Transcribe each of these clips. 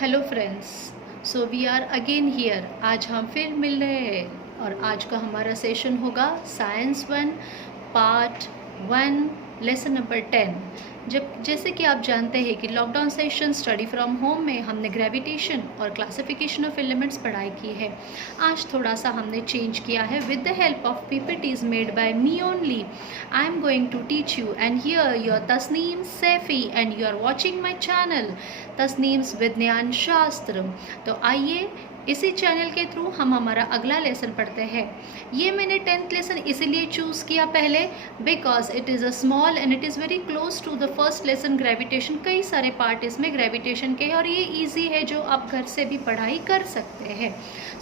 Hello friends, so we are again here. आज हम फिर मिल रहे हैं और आज का हमारा सेशन होगा साइंस 1 पार्ट 1 लेसन नंबर 10। जैसे कि आप जानते हैं कि lockdown session study from home में हमने ग्रेविटेशन और क्लासिफिकेशन ऑफ एलिमेंट्स पढ़ाई की है। आज थोड़ा सा हमने चेंज किया है। With the help of PPTs made by me only, I am going to teach you and here your Tasneem Saifi and you are watching my channel Tasneem's Vigyan Shastra. तो आइए इसी चैनल के थ्रू हम हमारा अगला लेसन पढ़ते हैं। ये मैंने 10th लेसन इसीलिए चूज़ किया पहले because it is a small and it is very close to the first lesson gravitation. कई सारे पार्ट इसमें ग्रेविटेशन के हैं और ये इजी है जो आप घर से भी पढ़ाई कर सकते हैं।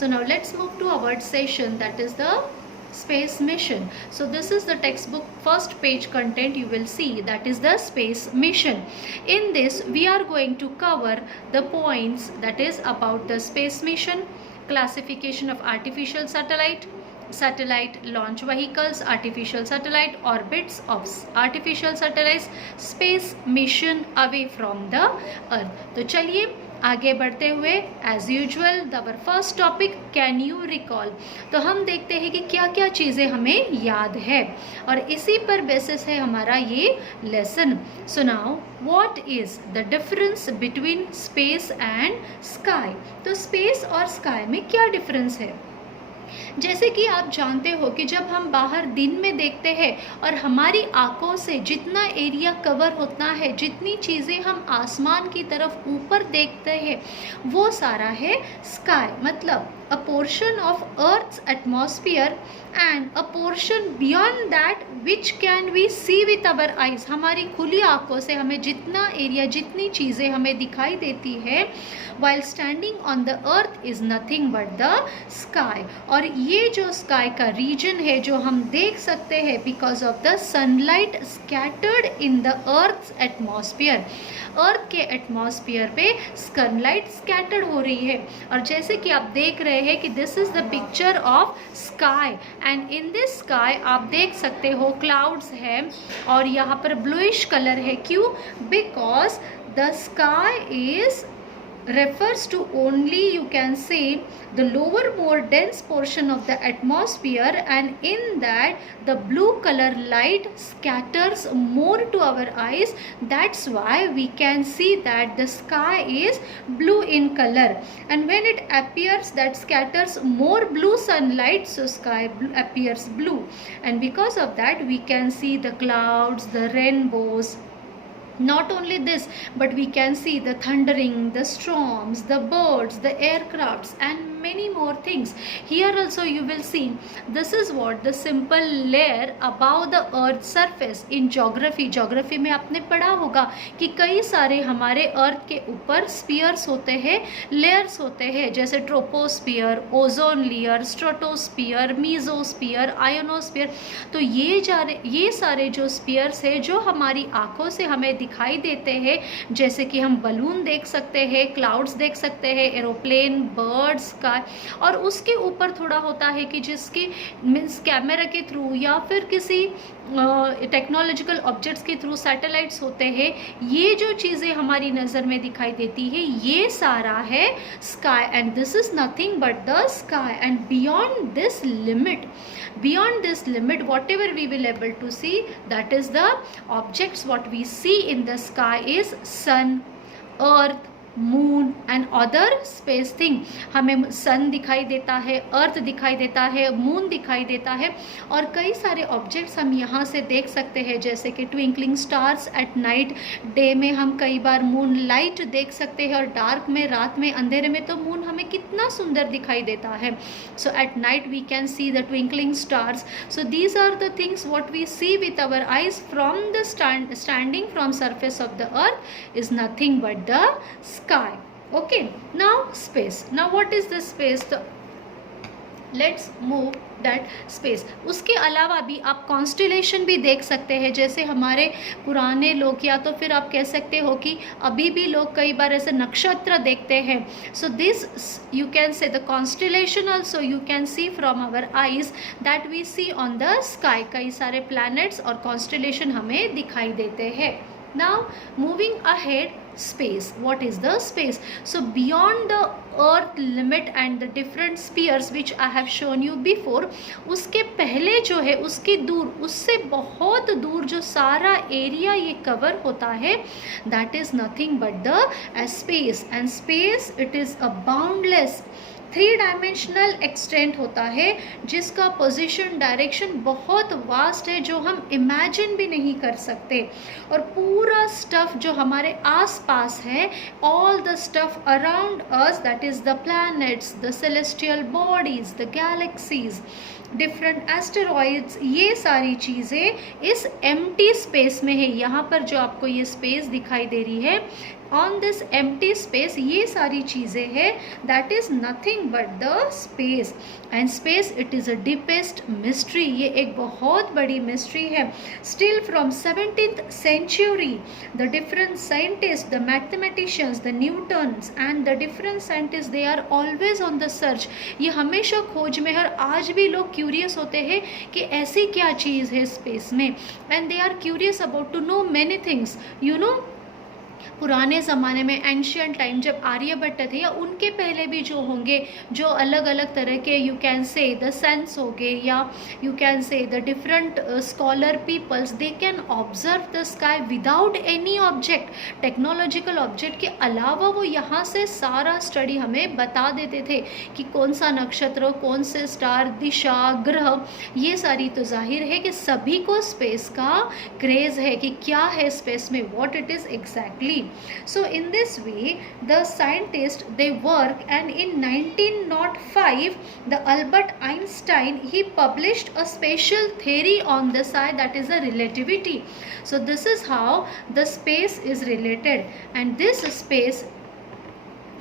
So now let's move to our session, that is the space mission. So this is the textbook first page content you will see, that is the space mission. In this we are going to cover the points that is about the space mission, classification of artificial satellite launch vehicles, artificial satellite orbits of artificial satellites, space mission away from the earth. तो चलिए आगे बढ़ते हुए as usual our first topic, can you recall. तो हम देखते हैं कि क्या क्या चीज़ें हमें याद है और इसी पर बेसिस है हमारा ये lesson. So now what is the difference between space and sky. तो स्पेस और स्काई में क्या डिफरेंस है? जैसे कि आप जानते हो कि जब हम बाहर दिन में देखते हैं और हमारी आंखों से जितना एरिया कवर होता है, जितनी चीज़ें हम आसमान की तरफ ऊपर देखते हैं, वो सारा है स्काई। मतलब a portion of Earth's atmosphere and a portion beyond that which can we see with our eyes। हमारी खुली आंखों से हमें जितना एरिया, जितनी चीज़ें हमें दिखाई देती है while standing on the earth is nothing but the sky। और ये जो स्काई का रीजन है जो हम देख सकते हैं because of the sunlight scattered in the earth's atmosphere। अर्थ के एटमॉस्फेयर पे सनलाइट स्कैटर्ड हो रही है और जैसे कि आप देख रहे हैं कि this is the picture of sky and in this sky आप देख सकते हो क्लाउड्स है और यहाँ पर ब्लूइश कलर है। क्यों? Because the sky is refers to only, you can say, the lower more dense portion of the atmosphere, and in that the blue color light scatters more to our eyes. That's why we can see that the sky is blue in color, and when it appears that scatters more blue sunlight, so sky appears blue, and because of that we can see the clouds, the rainbows. Not only this, but we can see the thundering, the storms, the birds, the aircrafts and many more things. Here also you will see this is what the simple layer above the earth surface in geography में आपने पढ़ा होगा कि कई सारे हमारे अर्थ के ऊपर स्पीयर्स होते हैं, लेयर्स होते हैं, जैसे troposphere, ozone layer, stratosphere, mesosphere, ionosphere. तो ये सारे जो स्पीयर्स है जो हमारी आंखों से हमें दिखाई देते हैं, जैसे कि हम बलून देख सकते हैं, क्लाउड्स देख सकते हैं, एरोप्लेन, बर्ड्स का, और उसके ऊपर थोड़ा होता है कि जिसकी मीन्स कैमरा के थ्रू या फिर किसी टेक्नोलॉजिकल ऑब्जेक्ट्स के थ्रू सैटेलाइट्स होते हैं। ये जो चीज़ें हमारी नज़र में दिखाई देती है ये सारा है sky and this is nothing but the sky and beyond this limit, beyond this limit whatever we will able to see, that is the objects what we see in the sky is sun, earth, moon and other space thing. हमें सन दिखाई देता है, अर्थ दिखाई देता है, moon दिखाई देता है और कई सारे ऑब्जेक्ट्स हम यहाँ से देख सकते हैं, जैसे कि twinkling stars at night. Day में हम कई बार मून लाइट देख सकते हैं और डार्क में, रात में, अंधेरे में तो मून हमें कितना सुंदर दिखाई देता है। So at night we can see the twinkling stars. So these are the things what we see with our eyes from the standing from surface of the earth is nothing but the sky. Okay, now space. Now what is the space? So let's move that space. उसके अलावा भी आप constellation भी देख सकते हैं, जैसे हमारे पुराने लोग या तो फिर आप कह सकते हो कि अभी भी लोग कई बार ऐसे नक्षत्र देखते हैं। So this you can say the constellation also you can see from our eyes that we see on the sky. कई सारे प्लैनेट्स और कॉन्स्टिलेशन हमें दिखाई देते हैं। Now moving ahead, space. What is the space? So beyond the earth limit and the different spheres which I have shown you before, उसके पहले जो है उसकी दूर, उससे बहुत दूर जो सारा एरिया ये कवर होता है, that is nothing but the space. And space, it is a boundless 3 dimensional extent होता है जिसका पोजीशन डायरेक्शन बहुत वास्ट है, जो हम इमेजिन भी नहीं कर सकते. और पूरा स्टफ जो हमारे आसपास है, all the stuff around us, that is the planets, the celestial bodies, the galaxies, different asteroids, ये सारी चीज़ें इस एम्प्टी स्पेस में है. यहाँ पर जो आपको ये स्पेस दिखाई दे रही है, ऑन दिस एम्प्टी स्पेस ये सारी चीज़ें हैं, that is nothing but the space. And space, it is a deepest mystery. ये एक बहुत बड़ी मिस्ट्री है. Still from 17th century the different scientist, the mathematicians, the Newtons and the different scientist, they are always on the search. ये हमेशा खोज में है. आज भी लोग क्यूरियस होते हैं कि ऐसी क्या चीज़ है स्पेस में, and they are curious about to know many things. You know, पुराने ज़माने में एंशियंट टाइम जब आर्यभट्ट थे, या उनके पहले भी जो होंगे, जो अलग अलग तरह के, you can say the sense हो गए, या you can say the different scholar peoples, they can observe the sky without any object, technological object के अलावा. वो यहाँ से सारा स्टडी हमें बता देते थे कि कौन सा नक्षत्र, कौन से स्टार, दिशा, ग्रह, ये सारी. तो जाहिर है कि सभी को स्पेस का क्रेज़ है कि क्या है स्पेस में, what it is exactly. So in this way the scientists, they work, and in 1905 the Albert Einstein, he published a special theory on the side, that is a relativity. So this is how the space is related, and this space,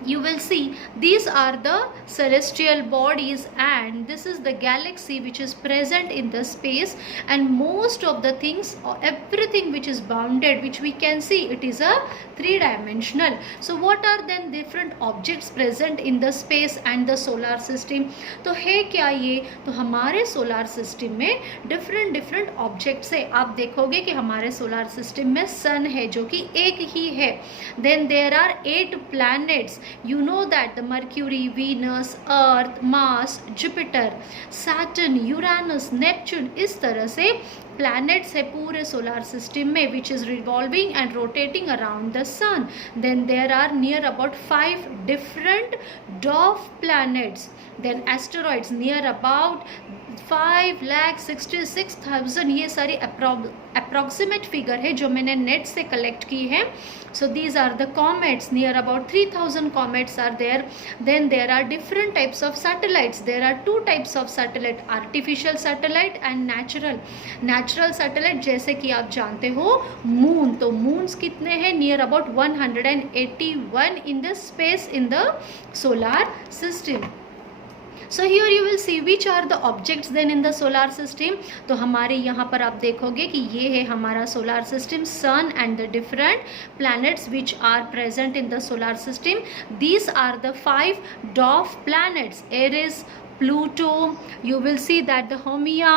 you will see, these are the celestial bodies and this is the galaxy which is present in the space, and most of the things, or everything which is bounded, which we can see, it is a 3 dimensional. So what are then different objects present in the space and the solar system? तो है क्या ये? तो हमारे solar system में different different objects है. आप देखोगे कि हमारे सोलर सिस्टम में सन है जो कि एक ही है. Then there are 8 planets. You know that the Mercury, Venus, Earth, Mars, Jupiter, Saturn, Uranus, Neptune, इस तरह से planets है पूरे solar system में, which is revolving and rotating around the sun. Then there are near about 5 different dwarf planets. Then asteroids near about 5,66,000. ये सारी approximate figure है जो मैंने नेट से कलेक्ट की है. So these are the comets. Near about 3,000 comets are there. Then there are different types of satellites. There are 2 types of satellite: artificial satellite and natural. Natural satellite जैसे कि आप जानते हो मून. तो moons कितने हैं? Near about 181 in the space in the solar system. So here you will see which are the objects then in the solar system. तो हमारे यहाँ पर आप देखोगे कि ये है हमारा solar system, sun and the different planets which are present in the solar system. These are the 5 dwarf planets: Eris, Pluto, you will see that the Haumea,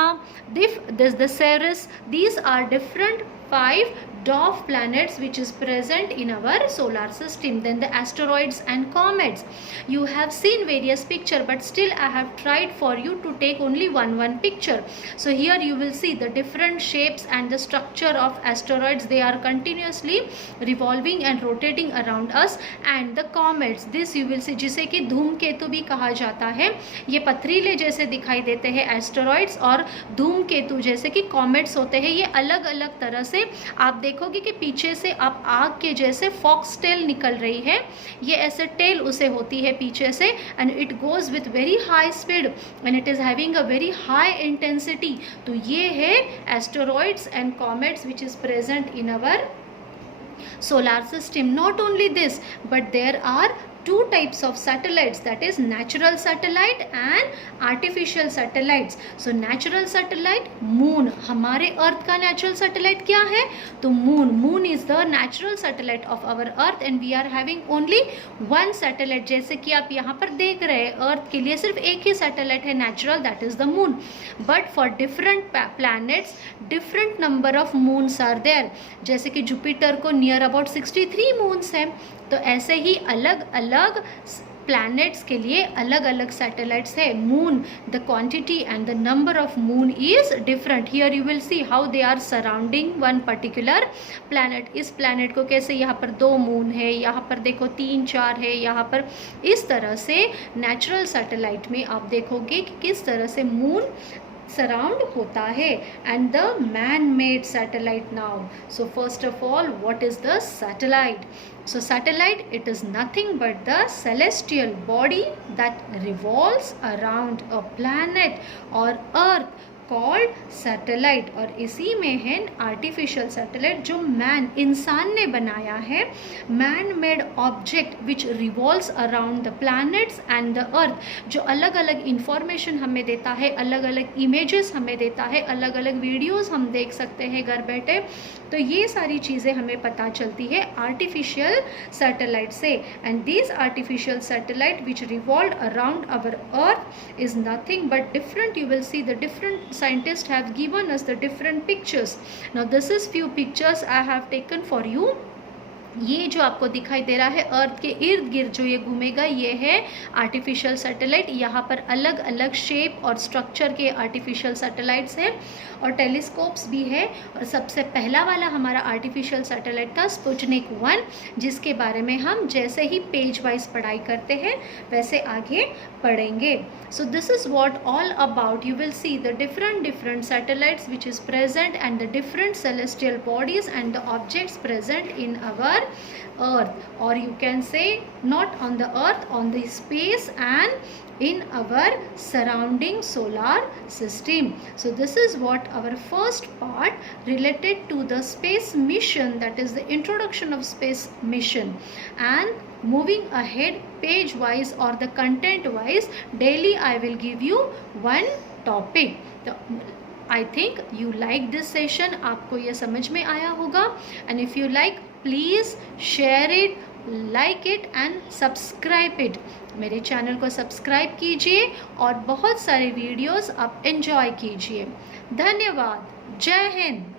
this the Ceres. These are different 5 dwarf planets which is present in our solar system. Then the asteroids and comets. You have seen various picture, but still I have tried for you to take only one picture. So here you will see the different shapes and the structure of asteroids. They are continuously revolving and rotating around us. And the comets, this you will see, जिसे कि धूमकेतु भी कहा जाता है. ये पथरीले जैसे दिखाई देते हैं एस्टेरॉइड्स, और धूमकेतु जैसे कि कॉमेट्स होते हैं. ये अलग अलग तरह से आप देखोगे कि पीछे से आप आग के जैसे फॉक्स टेल निकल रही है. ये ऐसे टेल उसे होती है पीछे से, and it goes with very high speed and it is having a very high intensity. तो ये है asteroids and comets which is present in our solar system. Not only this, but there are two types of satellites, that is natural satellite and artificial satellites. So natural satellite moon, हमारे अर्थ का natural satellite क्या है? तो moon is the natural satellite of our earth and we are having only one satellite. जैसे कि आप यहाँ पर देख रहे हैं अर्थ के लिए सिर्फ एक ही सैटेलाइट है natural, that is the moon. But for different planets different number of moons are there. जैसे कि जुपिटर को नियर अबाउट 63 मून्स है, तो ऐसे ही अलग अलग प्लैनेट्स के लिए अलग अलग सैटेलाइट्स है. Moon, the quantity and the number of moon is different. Here you will see how they are surrounding one particular planet. इस प्लैनेट को कैसे, यहाँ पर 2 मून है, यहाँ पर देखो 3-4 है, यहाँ पर इस तरह से नेचुरल सैटेलाइट में आप देखोगे कि किस तरह से मून सराउंड होता है. And the man made satellite now. So first of all what is the satellite? So satellite, it is nothing but the celestial body that revolves around a planet or earth called satellite. और इसी में है artificial satellite जो man, इंसान ने बनाया है, man made object which revolves around the planets and the earth, जो अलग अलग information हमें देता है, अलग अलग images हमें देता है, अलग अलग videos हम देख सकते हैं घर बैठे. तो ये सारी चीज़ें हमें पता चलती है artificial satellite से. And these artificial satellite which revolved around our earth is nothing but different. You will see the different scientists have given us the different pictures. Now this is few pictures I have taken for you. ये जो आपको दिखाई दे रहा है अर्थ के इर्द गिर्द जो ये घूमेगा, ये है आर्टिफिशियल सैटेलाइट. यहाँ पर अलग अलग शेप और स्ट्रक्चर के आर्टिफिशियल सैटेलाइट्स हैं और टेलीस्कोप्स भी है. और सबसे पहला वाला हमारा आर्टिफिशियल सैटेलाइट था स्पुतनिक 1, जिसके बारे में हम जैसे ही पेज वाइज पढ़ाई करते हैं वैसे आगे पढ़ेंगे. So this is what all about. You will see the different satellites which is present and the different celestial bodies and the objects present in our earth, or you can say not on the earth, on the space and in our surrounding solar system. So this is what our first part related to the space mission, that is the introduction of space mission. And moving ahead page wise or the content wise, daily I will give you one topic. I think you like this session. आपको ये समझ में आया होगा. And if you like, please share it, like it and subscribe it. मेरे channel को subscribe कीजिए और बहुत सारे वीडियोस आप एंजॉय कीजिए. धन्यवाद. जय हिंद.